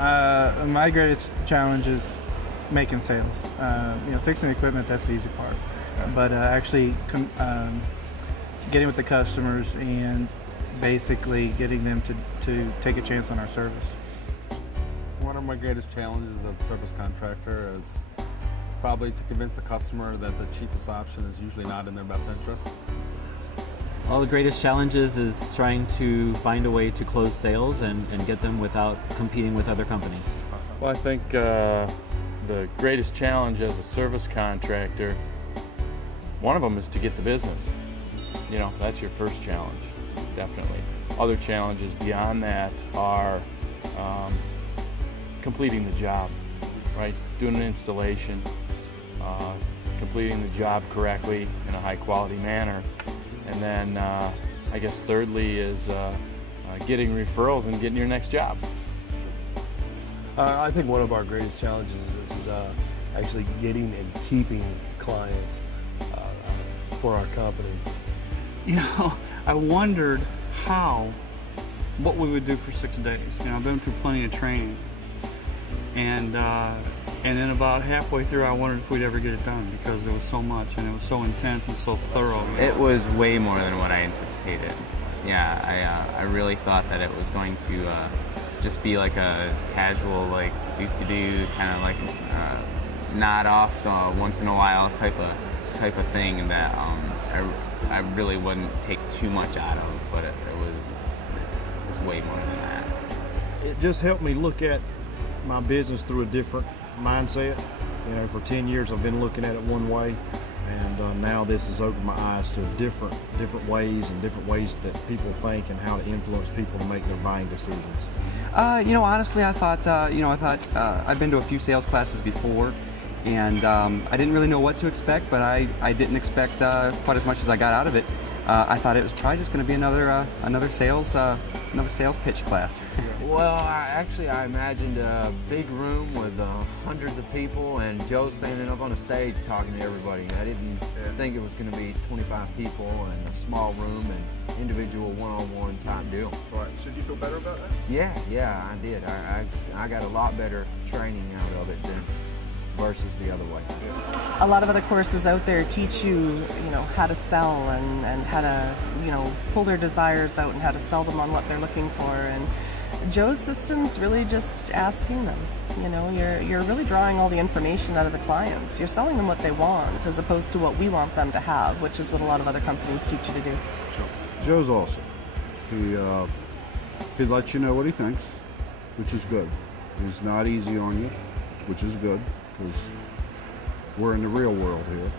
My greatest challenge is making sales. Fixing the equipment, that's the easy part. But actually getting with the customers and basically getting them to take a chance on our service. One of my greatest challenges as a service contractor is probably to convince the customer that the cheapest option is usually not in their best interest. Well, the greatest challenges is trying to find a way to close sales and get them without competing with other companies. Well, I think the greatest challenge as a service contractor, one of them is to get the business. That's your first challenge, definitely. Other challenges beyond that are completing the job, right? Doing an installation, completing the job correctly in a high quality manner. And then I guess thirdly is getting referrals and getting your next job. I think one of our greatest challenges is actually getting and keeping clients for our company. I wondered what we would do for 6 days. I've been through plenty of training. And then about halfway through, I wondered if we'd ever get it done because it was so much and it was so intense and so thorough. It was way more than what I anticipated. Yeah, I really thought that it was going to just be like a casual, like do kind of like nod off so once in a while type of thing that I really wouldn't take too much out of, but it was way more than that. It just helped me look at my business through a different mindset. For 10 years I've been looking at it one way, and now this has opened my eyes to different ways and different ways that people think and how to influence people to make their buying decisions. Honestly, I thought I'd been to a few sales classes before, and I didn't really know what to expect, but I didn't expect quite as much as I got out of it. I thought it was probably just going to be another sales pitch class. Well, I imagined a big room with hundreds of people and Joe standing up on a stage talking to everybody. I didn't think it was going to be 25 people and a small room and individual one-on-one type deal. Right. So did you feel better about that? Yeah, I did. I got a lot better training out of it versus the other way. A lot of other courses out there teach you, how to sell and how to, pull their desires out and how to sell them on what they're looking for. And Joe's system's really just asking them. You're really drawing all the information out of the clients. You're selling them what they want as opposed to what we want them to have, which is what a lot of other companies teach you to do. Joe's awesome. He lets you know what he thinks, which is good. He's not easy on you, which is good, because we're in the real world here.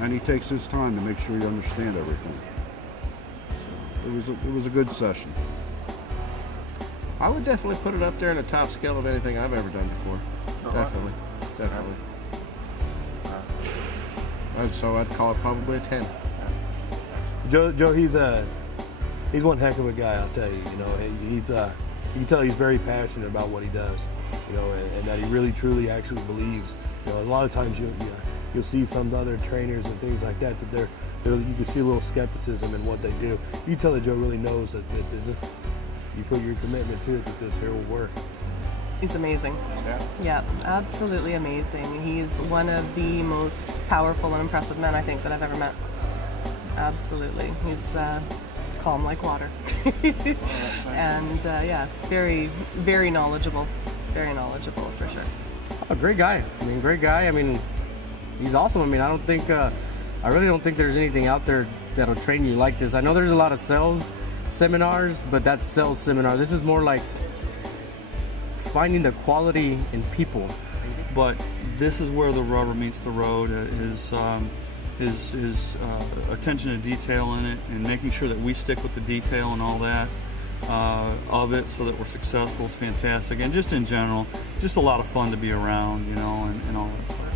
And he takes his time to make sure you understand everything. So it was a good session. I would definitely put it up there in the top scale of anything I've ever done before. Definitely. So I'd call it probably a 10. Joe, he's one heck of a guy, I'll tell you. You can tell he's very passionate about what he does, and that he really truly actually believes. A lot of times you'll see some other trainers and things like that you can see a little skepticism in what they do. You can tell that Joe really knows that you put your commitment to it, that this here will work. He's amazing. Yeah, absolutely amazing. He's one of the most powerful and impressive men I think that I've ever met. Absolutely. He's calm like water. And very, very knowledgeable. Very knowledgeable for sure. A great guy. Great guy. He's awesome. I really don't think there's anything out there that'll train you like this. I know there's a lot of sales seminars, but that's sales seminar. This is more like finding the quality in people. But this is where the rubber meets the road. His attention to detail in it and making sure that we stick with the detail and all that of it so that we're successful is fantastic. And just in general, just a lot of fun to be around, and all that stuff.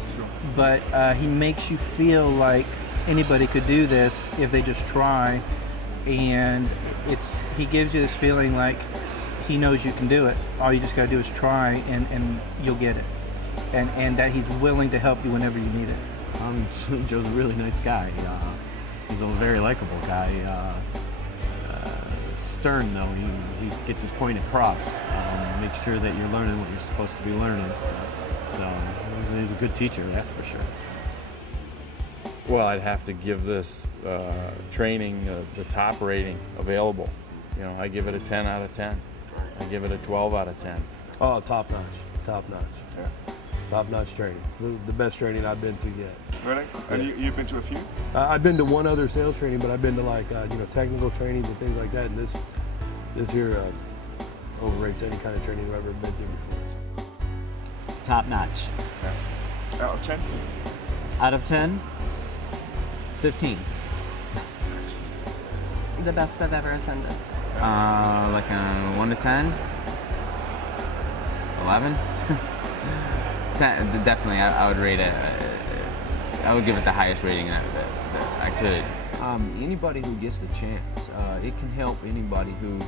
But he makes you feel like anybody could do this if they just try, and he gives you this feeling like he knows you can do it. All you just got to do is try, and you'll get it, and that he's willing to help you whenever you need it. Joe's a really nice guy. He's a very likable guy. Stern though, he gets his point across. Make make sure that you're learning what you're supposed to be learning. So he's a good teacher, that's for sure. Well, I'd have to give this training the top rating available. You know, I give it a 10 out of 10. I give it a 12 out of 10. Oh, top notch, top notch. Yeah. Top notch training. The best training I've been to yet. Really? And you've been to a few? I've been to one other sales training, but I've been to like technical trainings and things like that. And this here overrates any kind of training I've ever been through before. Top notch. Yeah. Out of 10? Out of 10, 15. The best I've ever attended. Like a 1 to 10? 11? 10, definitely, I would rate it. I would give it the highest rating that I could. Anybody who gets the chance, it can help anybody who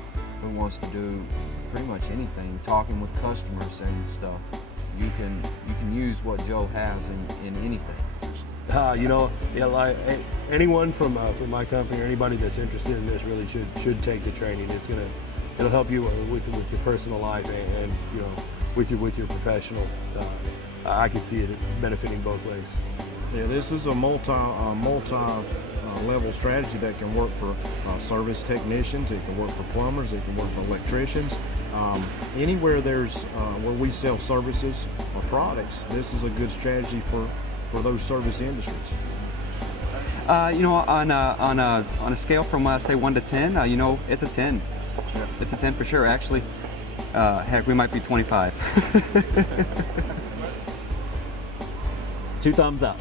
wants to do pretty much anything. Talking with customers and stuff, you can use what Joe has in anything. Like anyone from my company or anybody that's interested in this really should take the training. It'll help you with your personal life and with your professional. I can see it benefiting both ways. Yeah, this is a multi level strategy that can work for service technicians. It can work for plumbers. It can work for electricians. Anywhere where we sell services or products, this is a good strategy for those service industries. On a scale from say 1 to 10, it's a 10. Yeah. It's a 10 for sure. Actually, heck, we might be 25. 2 thumbs up.